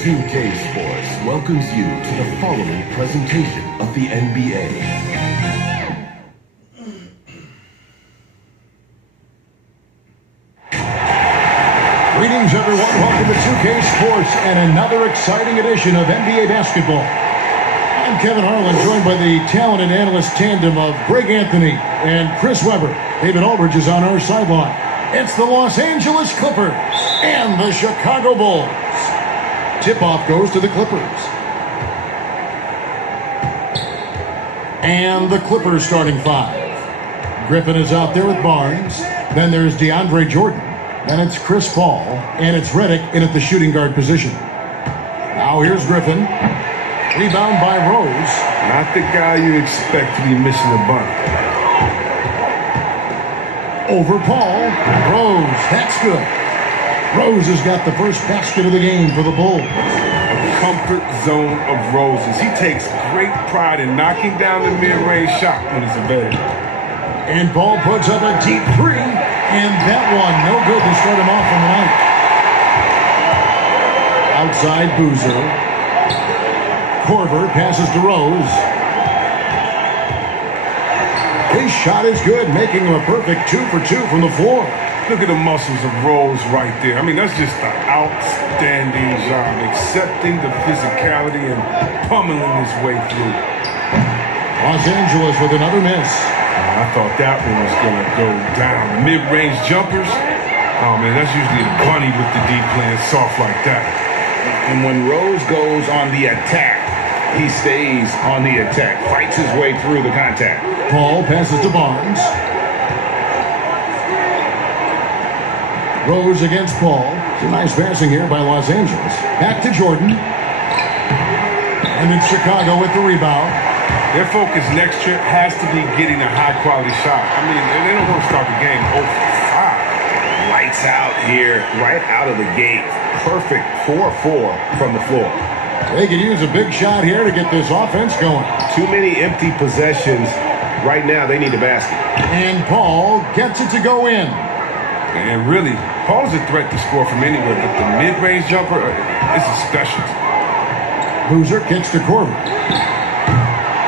2K Sports welcomes you to the following presentation of the NBA. Greetings, everyone. Welcome to 2K Sports and another exciting edition of NBA basketball. I'm Kevin Harlan, joined by the talented analyst tandem of Greg Anthony and Chris Webber. David Aldridge is on our sideline. It's the Los Angeles Clippers and the Chicago Bulls. Tip-off goes to the Clippers. And the Clippers starting five. Griffin is out there with Barnes. Then there's DeAndre Jordan. Then it's Chris Paul. And it's Derrick in at the shooting guard position. Now here's Griffin. Rebound by Rose. Not the guy you expect to be missing a bunny. Over Paul. Rose. That's good. Rose has got the first basket of the game for the Bulls. A comfort zone of Rose's. He takes great pride in knocking down the mid-range shot when it's available. And Paul puts up a deep three. And that one, no good to start him off on the night. Outside Boozer. Korver passes to Rose. His shot is good, making him a perfect 2 for 2 from the floor. Look at the muscles of Rose right there. I mean, that's just an outstanding job, accepting the physicality and pummeling his way through. Los Angeles with another miss. I thought that one was going to go down. Mid-range jumpers, oh man, that's usually a bunny with the deep playing soft like that. And when Rose goes on the attack, he stays on the attack, fights his way through the contact. Paul passes to Barnes. Rose against Paul. It's a nice passing here by Los Angeles. Back to Jordan. And it's Chicago with the rebound. Their focus next trip has to be getting a high-quality shot. I mean, they don't want to start the game 0 for 5. Lights out here, right out of the gate. Perfect 4-4 from the floor. They could use a big shot here to get this offense going. Too many empty possessions. Right now, they need a basket. And Paul gets it to go in. And really, Paul's a threat to score from anywhere, but the mid-range jumper is a specialty. Boozer kicks to Korver.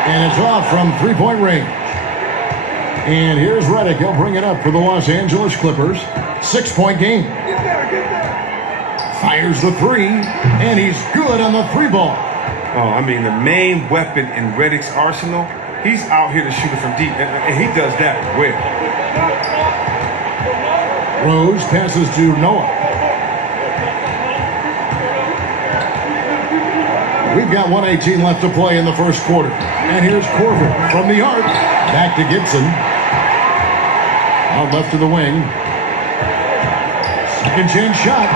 And it's off from three-point range. And here's Derrick. He'll bring it up for the Los Angeles Clippers. 6-point game. Fires the three, and he's good on the three ball. Oh, I mean, the main weapon in Derrick's arsenal, he's out here to shoot it from deep, and he does that well. Rose passes to Noah. We've got 1:18 left to play in the first quarter. And here's Korver from the arc. Back to Gibson. Out left to the wing. Second chance shot.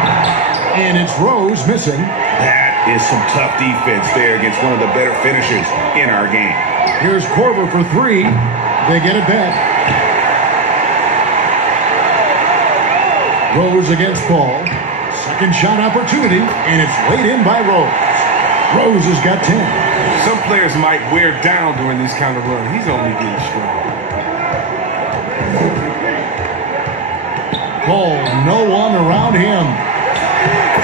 And it's Rose missing. That is some tough defense there against one of the better finishers in our game. Here's Korver for three. They get it back. Rose against Paul. Second shot opportunity. And it's laid in by Rose. Rose has got 10. Some players might wear down during these kind of runs. He's only getting strong. Paul, no one around him.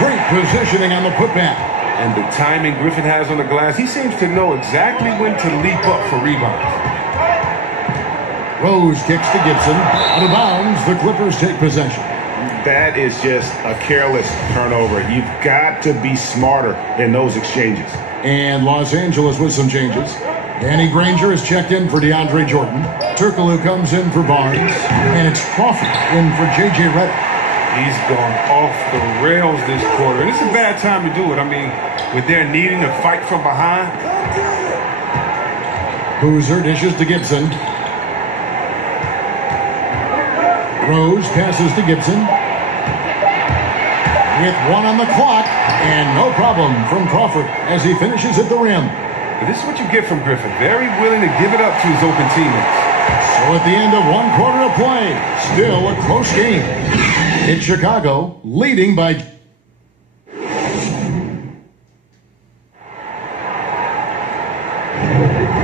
Great positioning on the putback. And the timing Griffin has on the glass, he seems to know exactly when to leap up for rebounds. Rose kicks to Gibson. Out of bounds, the Clippers take possession. That is just a careless turnover. You've got to be smarter in those exchanges. And Los Angeles with some changes. Danny Granger is checked in for DeAndre Jordan. Turkoglu comes in for Barnes. And it's Crawford in for J.J. Redick. He's gone off the rails this quarter. And it's a bad time to do it. I mean, with their needing to fight from behind. Boozer dishes to Gibson. Rose passes to Gibson. With one on the clock, and no problem from Crawford as he finishes at the rim. But this is what you get from Griffin. Very willing to give it up to his open teammates. So at the end of one quarter of play, still a close game. It's Chicago leading by...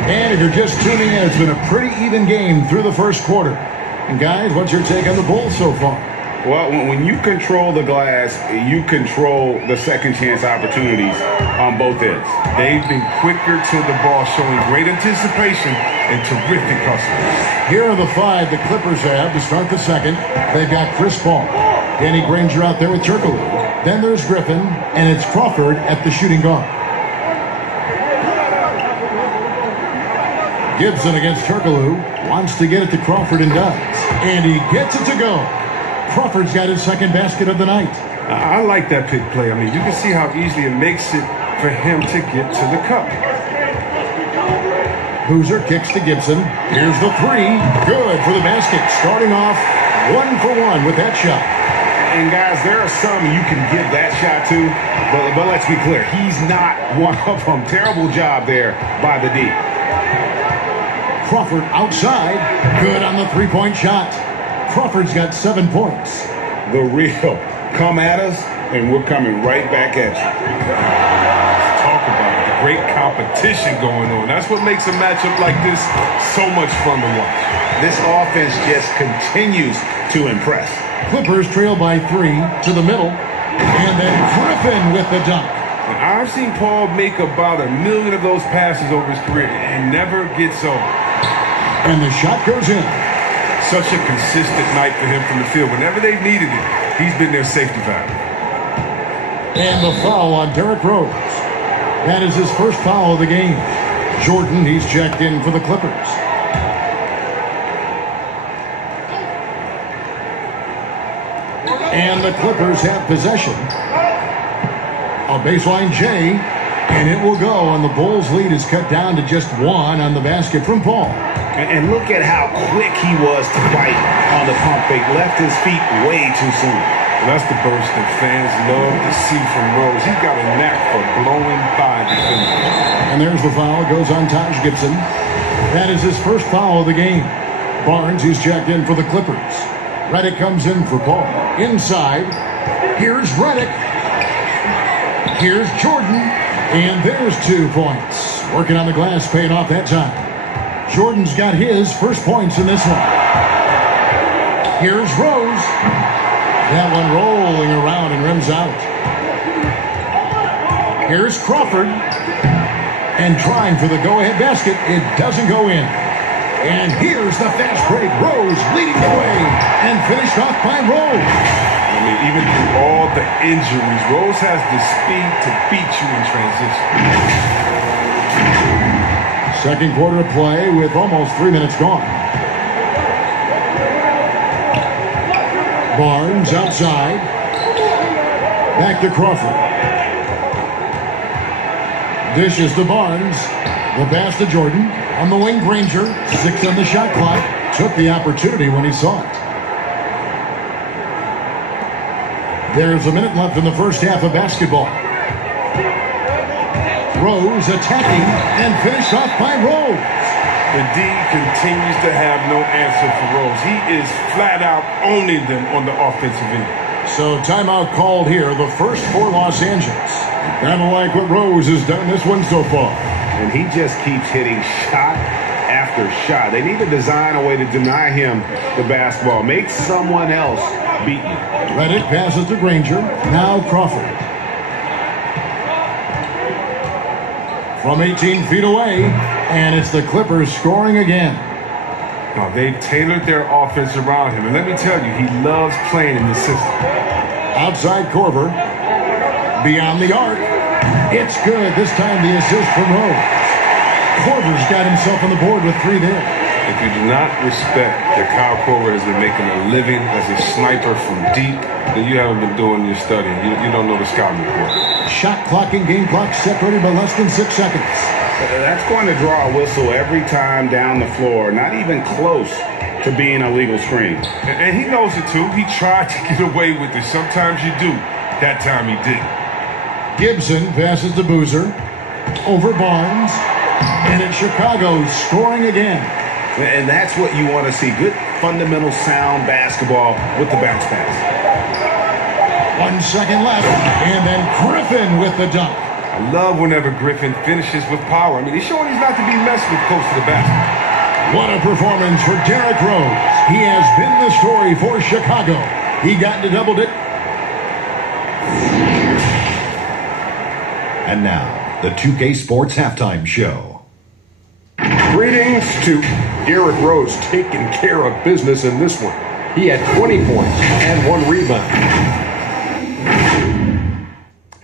And if you're just tuning in, it's been a pretty even game through the first quarter. And guys, what's your take on the Bulls so far? Well, when you control the glass, you control the second chance opportunities on both ends. They've been quicker to the ball, showing great anticipation and terrific hustle. Here are the 5 the Clippers have to start the second. They've got Chris Paul, Danny Granger out there with Turkoglu. Then there's Griffin, and it's Crawford at the shooting guard. Gibson against Turkoglu. Wants to get it to Crawford and does. And he gets it to go. Crawford's got his second basket of the night. I like that pick play. I mean, you can see how easily it makes it for him to get to the cup. Boozer kicks to Gibson. Here's the 3. Good for the basket. Starting off 1 for 1 with that shot. And guys, there are some you can give that shot to, but let's be clear, he's not one of them. Terrible job there by the D. Crawford outside. Good on the three-point shot. Crawford's got 7 points. The real. Come at us, and we're coming right back at you. Talk about the great competition going on. That's what makes a matchup like this so much fun to watch. This offense just continues to impress. Clippers trail by 3 to the middle. And then Griffin with the dunk. I've seen Paul make about 1 million of those passes over his career, and never gets old. And the shot goes in. Such a consistent night for him from the field. Whenever they needed it, he's been their safety valve. And the foul on Derrick Rose. That is his first foul of the game. Jordan, he's checked in for the Clippers. And the Clippers have possession. A baseline J, and it will go, and the Bulls' lead is cut down to just 1 on the basket from Paul. And look at how quick he was to fight on the pump fake. Left his feet way too soon. That's the burst that fans love to see from Rose. He's got a knack for blowing by defenders. And there's the foul. It goes on Taj Gibson. That is his first foul of the game. Barnes, he's checked in for the Clippers. Reddick comes in for Paul. Inside. Here's Reddick. Here's Jordan. And there's 2 points. Working on the glass, paying off that time. Jordan's got his first points in this one. Here's Rose. That one rolling around and rims out. Here's Crawford. And trying for the go-ahead basket. It doesn't go in. And here's the fast break. Rose leading the way. And finished off by Rose. I mean, even through all the injuries, Rose has the speed to beat you in transition. Second quarter of play with almost 3 minutes gone. Barnes outside. Back to Crawford. Dishes to Barnes. The pass to Jordan. On the wing, Granger. 6 on the shot clock. Took the opportunity when he saw it. There's a minute left in the first half of basketball. Rose attacking and finished off by Rose. The D continues to have no answer for Rose. He is flat out owning them on the offensive end. So timeout called here, the first for Los Angeles. Kind of like what Rose has done this one so far. And he just keeps hitting shot after shot. They need to design a way to deny him the basketball. Make someone else beat you. Reddick passes to Granger. Now Crawford. From 18 feet away, and it's the Clippers scoring again. Now, they've tailored their offense around him, and let me tell you, he loves playing in the system. Outside Korver. Beyond the arc. It's good. This time the assist from Rose. Korver's got himself on the board with 3 there. If you do not respect that Kyle Korver has been making a living as a sniper from deep, then you haven't been doing your studying. You don't know the scouting report. Shot clock and game clock separated by less than 6 seconds. That's going to draw a whistle every time down the floor. Not even close to being a legal screen. And he knows it too. He tried to get away with it. Sometimes you do. That time he didn't. Gibson passes to Boozer. Over Barnes. And it's Chicago scoring again. And that's what you want to see. Good, fundamental, sound basketball with the bounce pass. 1 second left. And then Griffin with the dunk. I love whenever Griffin finishes with power. I mean, he's showing he's not to be messed with close to the basket. What a performance for Derrick Rose. He has been the story for Chicago. He got into double digits. And now, the 2K Sports Halftime Show. Greetings to Derrick Rose taking care of business in this one. He had 20 points and 1 rebound.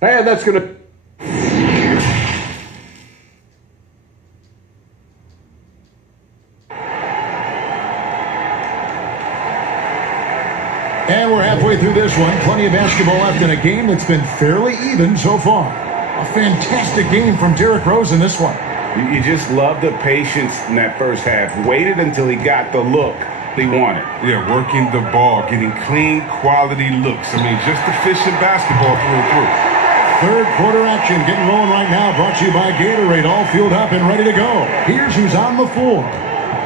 And that's going to... And we're halfway through this one. Plenty of basketball left in a game that's been fairly even so far. A fantastic game from Derrick Rose in this one. You just love the patience in that first half. Waited until he got the look he wanted. Yeah, working the ball, getting clean, quality looks. I mean, just efficient basketball through and through. Third quarter action getting rolling right now. Brought to you by Gatorade. All fueled up and ready to go. Here's who's on the floor.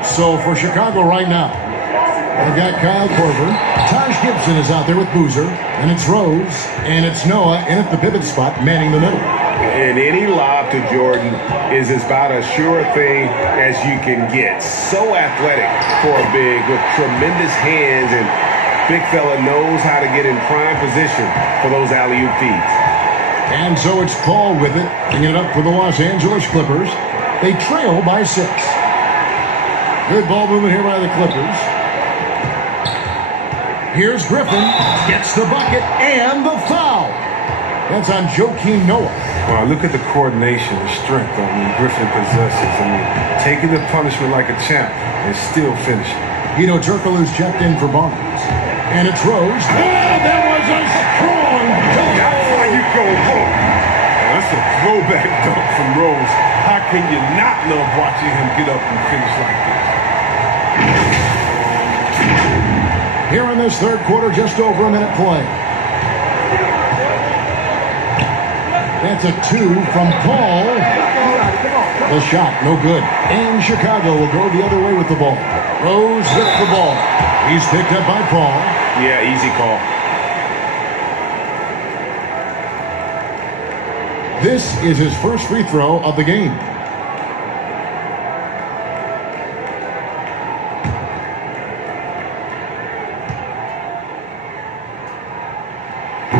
So for Chicago right now, I've got Kyle Korver. Taj Gibson is out there with Boozer. And it's Rose. And it's Noah in at the pivot spot, manning the middle. And any lob to Jordan is about as sure thing as you can get. So athletic for a big with tremendous hands, and big fella knows how to get in prime position for those alley-oop feeds. And so it's Paul with it, bringing it up for the Los Angeles Clippers. They trail by 6. Good ball movement here by the Clippers. Here's Griffin, gets the bucket and the foul. That's on Joakim Noah. Wow, look at the coordination, the strength Griffin possesses. Taking the punishment like a champ and still finishing. Guido Turkoglu's checked in for Barnes. And it's Rose. Oh, that was a strong dunk. That's why you go home. That's a throwback dunk from Rose. How can you not love watching him get up and finish like this? Here in this third quarter, just over a minute play. That's a 2 from Paul. The shot, no good. And Chicago will go the other way with the ball. Rose with the ball. He's picked up by Paul. Yeah, easy call. This is his first free throw of the game.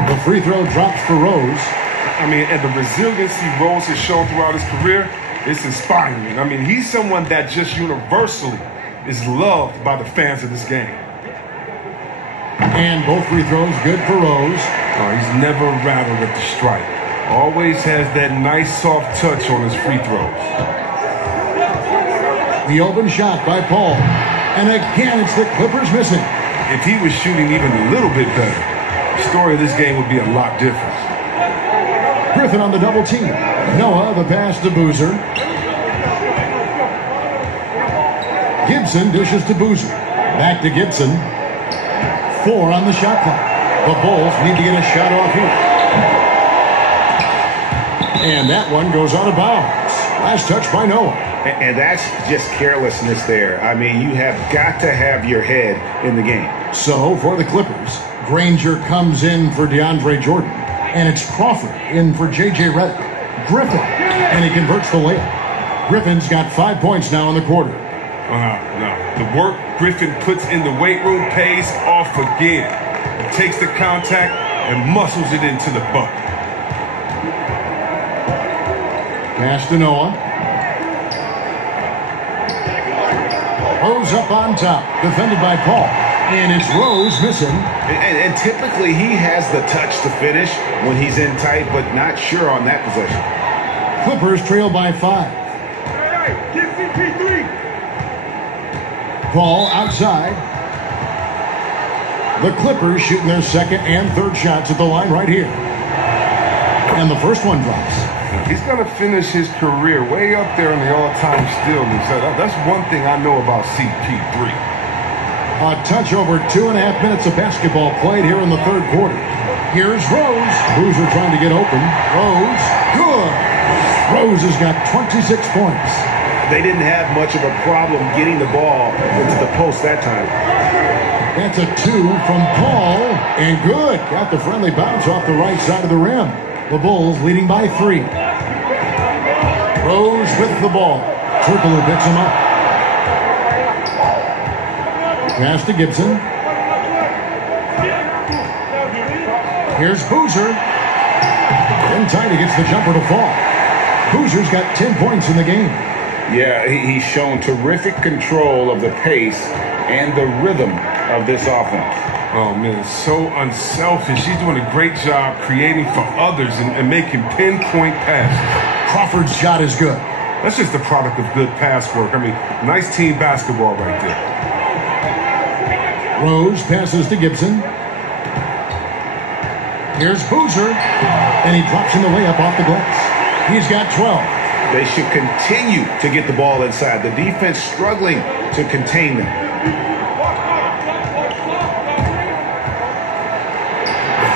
The free throw drops for Rose. And the resiliency Rose has shown throughout his career is inspiring. He's someone that just universally is loved by the fans of this game. And both free throws good for Rose. Oh, he's never rattled at the strike. Always has that nice soft touch on his free throws. The open shot by Paul. And again, it's the Clippers missing. If he was shooting even a little bit better, the story of this game would be a lot different. Griffin on the double team. Noah, the pass to Boozer. Gibson dishes to Boozer. Back to Gibson. 4 on the shot clock. The Bulls need to get a shot off here. And that one goes out of bounds. Last touch by Noah. And that's just carelessness there. You have got to have your head in the game. So for the Clippers, Granger comes in for DeAndre Jordan. And it's Crawford in for J.J. Redick. Griffin, and he converts the layup. Griffin's got 5 points now in the quarter. No. The work Griffin puts in the weight room pays off again. He takes the contact and muscles it into the bucket. Pass to Noah. Rose up on top, defended by Paul. And it's Rose missing. And typically he has the touch to finish when he's in tight, but not sure on that possession. Clippers trail by 5. Paul outside. The Clippers shooting their second and third shots at the line right here. And the first one drops. He's going to finish his career way up there in the all-time stillness. That's one thing I know about CP3. A touch over 2.5 minutes of basketball played here in the third quarter. Here's Rose. Boozer trying to get open. Rose, good. Rose has got 26 points. They didn't have much of a problem getting the ball into the post that time. That's a 2 from Paul. And good. Got the friendly bounce off the right side of the rim. The Bulls leading by 3. Rose with the ball. Turkoglu picks him up. Pass to Gibson. Here's Boozer. In time, he gets the jumper to fall. Boozer's got 10 points in the game. Yeah, he's shown terrific control of the pace and the rhythm of this offense. Oh, man, so unselfish. He's doing a great job creating for others and making pinpoint passes. Crawford's shot is good. That's just the product of good pass work. I mean, nice team basketball right there. Rose passes to Gibson. Here's Boozer, and he drops in the layup off the glass. He's got 12. They should continue to get the ball inside. The defense struggling to contain them.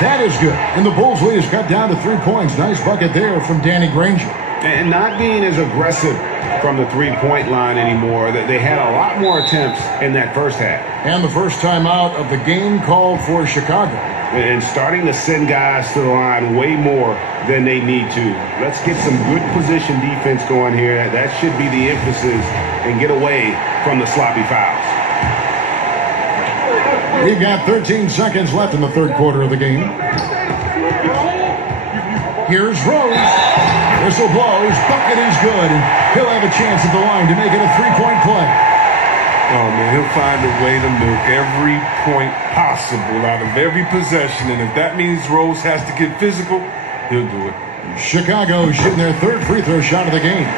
That is good. And the Bulls lead is cut down to 3 points. Nice bucket there from Danny Granger. And not being as aggressive from the three-point line anymore. They had a lot more attempts in that first half. And the first time out of the game called for Chicago. And starting to send guys to the line way more than they need to. Let's get some good position defense going here. That should be the emphasis, and get away from the sloppy fouls. We've got 13 seconds left in the third quarter of the game. Here's Rose. Whistle blows. Bucket is good. And he'll have a chance at the line to make it a three-point play. Oh, man, he'll find a way to milk every point possible out of every possession. And if that means Rose has to get physical, he'll do it. Chicago shooting their third free throw shot of the game.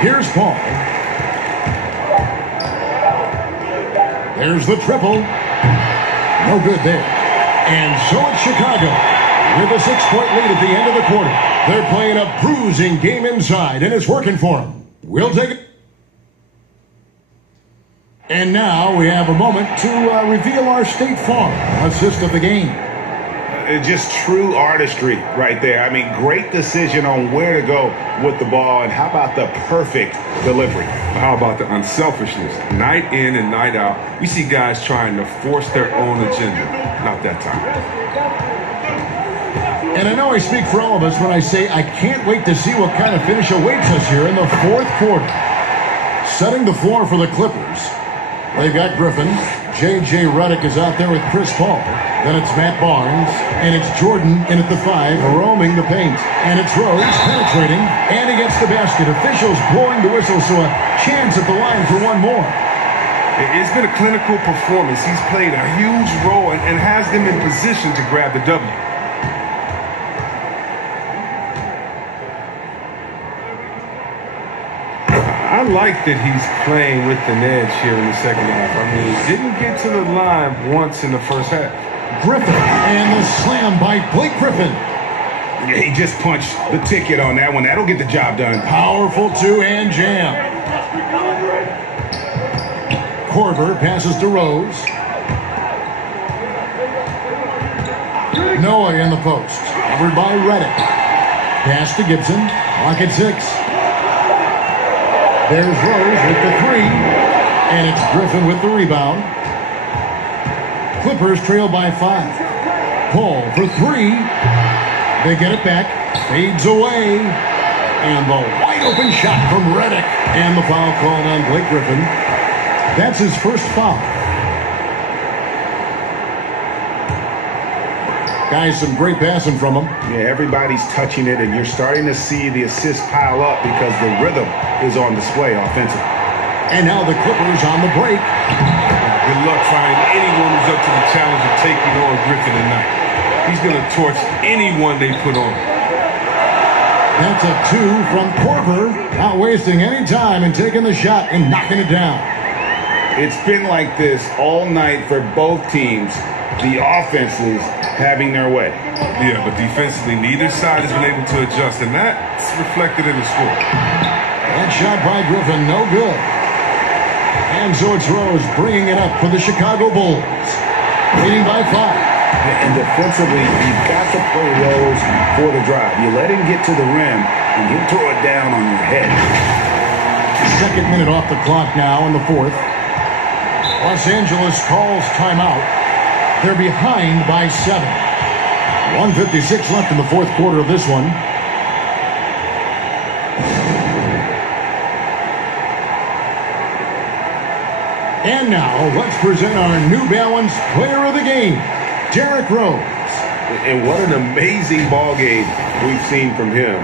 Here's Paul. There's the triple. No good there. And so it's Chicago with a 6-point lead at the end of the quarter. They're playing a bruising game inside, and it's working for them. We'll take it. And now we have a moment to reveal our State Farm assist of the game. Just true artistry right there. I mean, great decision on where to go with the ball, and how about the perfect delivery? How about the unselfishness? Night in and night out, we see guys trying to force their own agenda. Not that time. And I know I speak for all of us when I say I can't wait to see what kind of finish awaits us here in the fourth quarter. Setting the floor for the Clippers. They've got Griffin. J.J. Redick is out there with Chris Paul. Then it's Matt Barnes. And it's Jordan in at the 5, roaming the paint. And it's Rose penetrating. And he gets the basket. Officials blowing the whistle, so a chance at the line for one more. It's been a clinical performance. He's played a huge role and has them in position to grab the W. I like that he's playing with an edge here in the second half. I mean, he didn't get to the line once in the first half. Griffin, and the slam by Blake Griffin. Yeah, he just punched the ticket on that one. That'll get the job done. Powerful two-hand jam. Korver passes to Rose. Noah in the post. Covered by Redick. Pass to Gibson. Lock at 6. There's Rose with the 3. And it's Griffin with the rebound. Clippers trail by 5. Paul for 3. They get it back. Fades away. And the wide open shot from Redick. And the foul called on Blake Griffin. That's his first foul. Guys, some great passing from him. Yeah, everybody's touching it, and you're starting to see the assists pile up because the rhythm is on display offensively. And now the Clippers on the break. Good luck finding anyone who's up to the challenge of taking on Griffin tonight. He's going to torch anyone they put on. That's a 2 from Korver. Not wasting any time and taking the shot and knocking it down. It's been like this all night for both teams. The offenses having their way. Yeah, but defensively, neither side has been able to adjust, and that's reflected in the score. That shot by Griffin, no good. And so it's Rose bringing it up for the Chicago Bulls. Leading by 5. And defensively, you've got to play Rose for the drive. You let him get to the rim, and he'll throw it down on your head. Second minute off the clock now in the fourth. Los Angeles calls timeout. They're behind by 7. 1:56 left in the fourth quarter of this one. And now, let's present our New Balance Player of the Game, Derrick Rose. And what an amazing ball game we've seen from him.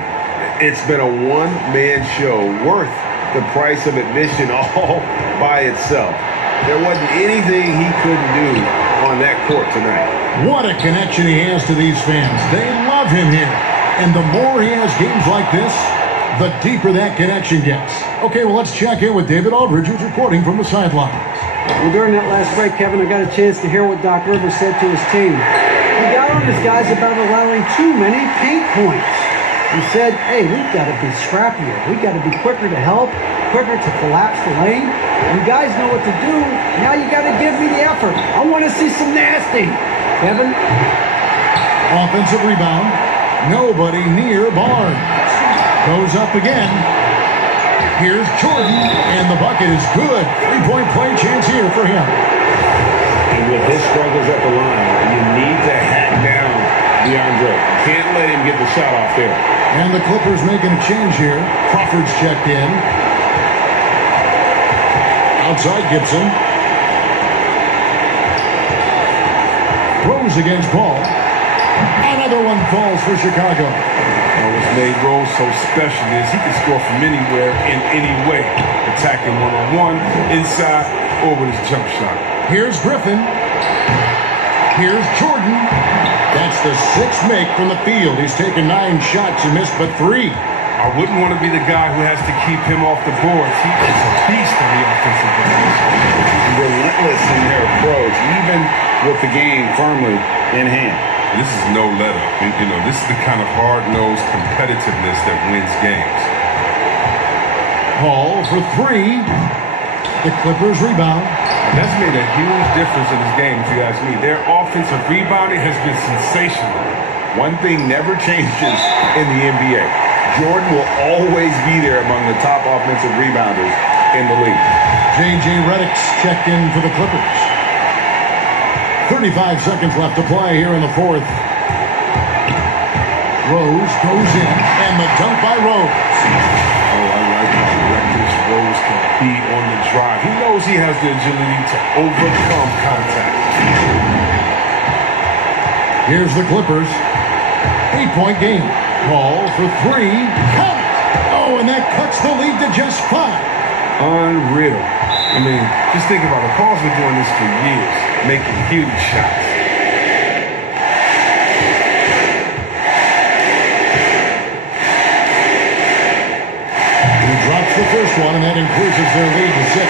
It's been a one-man show worth the price of admission all by itself. There wasn't anything he couldn't do on that court tonight. What a connection he has to these fans. They love him here. And the more he has games like this, the deeper that connection gets. Okay, well, let's check in with David Aldridge, who's reporting from the sidelines. Well, during that last break, Kevin, I got a chance to hear what Doc Rivers said to his team. He got on his guys about allowing too many paint points. He said, hey, we've got to be scrappier. We've got to be quicker to help, quicker to collapse the lane. You guys know what to do. Now you got to give me the effort. I want to see some nasty. Kevin? Offensive rebound. Nobody near Barnes. Goes up again. Here's Jordan, and the bucket is good. Three-point play chance here for him. And with his struggles at the line, you need to hack down DeAndre. You can't let him get the shot off there. And the Clippers making a change here. Crawford's checked in. Outside Gibson. Rose against Paul. Another one falls for Chicago. What's made Rose so special is he can score from anywhere in any way. Attacking one-on-one, inside, or with his jump shot. Here's Griffin. Here's Jordan. That's the sixth make from the field. He's taken 9 shots and missed but 3. I wouldn't want to be the guy who has to keep him off the boards. He is a beast on the offensive end. Relentless in their approach, even with the game firmly in hand. This is no let-up. You know, this is the kind of hard-nosed competitiveness that wins games. Hall for 3. The Clippers rebound. That's made a huge difference in this game, if you ask me. Their offensive rebounding has been sensational. One thing never changes in the NBA. Jordan will always be there among the top offensive rebounders in the league. J.J. Redick's checked in for the Clippers. 35 seconds left to play here in the fourth. Rose goes in, and the dunk by Rose. Oh, I like how reckless Rose can be on the drive. He knows he has the agility to overcome contact. Here's the Clippers. 8-point game. Hall for 3. Count! Oh, and that cuts the lead to just 5. Unreal. I mean, just think about it. Paul's been doing this for years, making huge shots. He drops the first one, and that increases their lead to 6.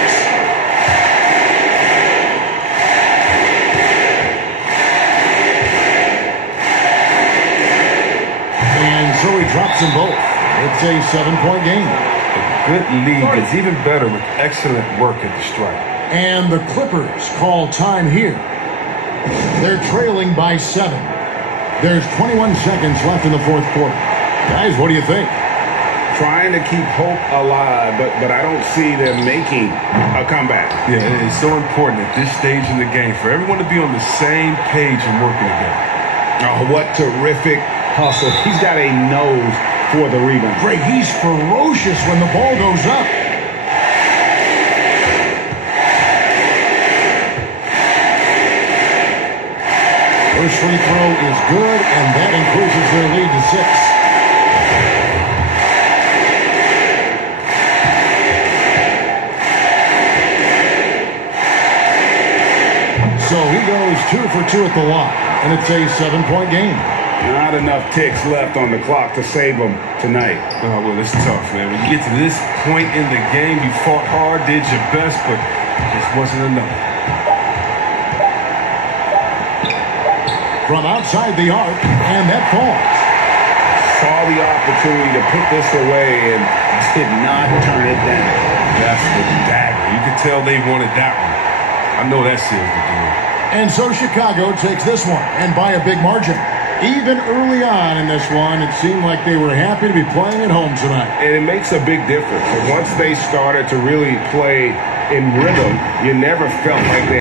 And so he drops them both. It's a 7-point game. Good lead is even better with excellent work at the stripe. And the Clippers call time here. They're trailing by 7. There's 21 seconds left in the fourth quarter. Guys, what do you think? Trying to keep hope alive, but I don't see them making a comeback. Yeah, it's so important at this stage in the game for everyone to be on the same page and working together. Oh, what terrific hustle. He's got a nose for the rebound. Greg, he's ferocious when the ball goes up. First free throw is good, and that increases their lead to 6. So he goes 2 for 2 at the line, and it's a 7-point game. Not enough ticks left on the clock to save them tonight. Oh, well, it's tough, man. When you get to this point in the game, you fought hard, did your best, but it wasn't enough. From outside the arc, and that falls. Saw the opportunity to put this away and did not turn it down. That's the dagger. You could tell they wanted that one. I know that seals the deal. And so Chicago takes this one, and by a big margin. Even early on in this one, it seemed like they were happy to be playing at home tonight. And it makes a big difference. Once they started to really play in rhythm, you never felt like they